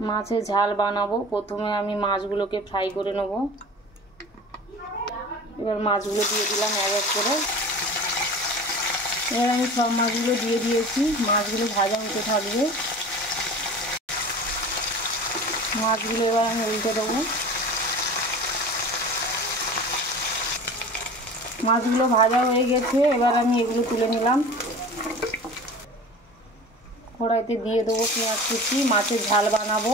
মাছের ঝাল বানাবো। প্রথমে আমি মাছগুলোকে ফ্রাই করে নেব। এবার মাছগুলো দিয়ে দিলাম এক এক করে। এবার আমি সব মাছগুলো দিয়ে দিয়েছি, মাছগুলো ভাজা হতে থাকবে। মাছগুলো এবার আমি উল্টে দেবো। মাছগুলো ভাজা হয়ে গেছে, এবার আমি এগুলো তুলে নিলাম। কড়াইতে দিয়ে দেবো পেঁয়াজ কুচি, মাছের ঝাল বানাবো।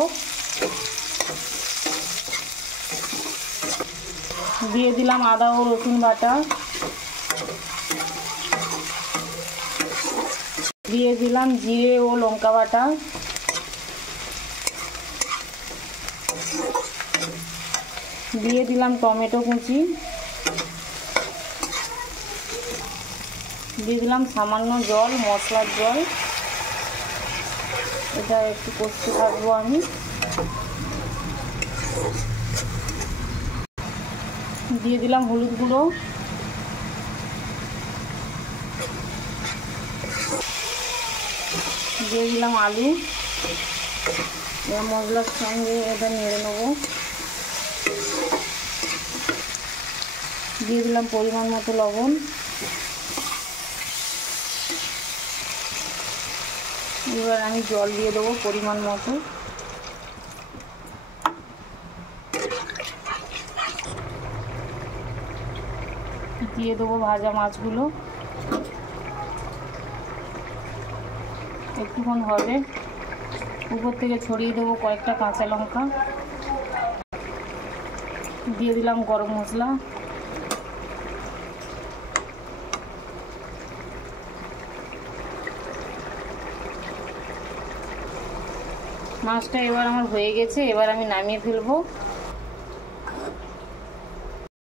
দিয়ে দিলাম আদা ও রসুন বাটা, দিয়ে দিলাম জিরে ও লঙ্কা বাটা, দিয়ে দিলাম টমেটো কুচি, দিয়ে দিলাম সামান্য জল, মশলার জল। এটা একটু কষতে থাকবো আমি। দিয়ে দিলাম হলুদ গুঁড়ো, দিয়ে দিলাম আলু। এবার মশলার সঙ্গে এটা নেড়ে নেবো। দিয়ে দিলাম পরিমাণ মতো লবণ। এবার আমি জল দিয়ে দেবো পরিমাণ মতো। দিয়ে দেবো ভাজা মাছগুলো। একটুক্ষণ হবে, উপর থেকে ছড়িয়ে দেবো কয়েকটা কাঁচা লঙ্কা। দিয়ে দিলাম গরম মশলা। মাছটা এবার আমার হয়ে গেছে, এবার আমি নামিয়ে ফেলবো।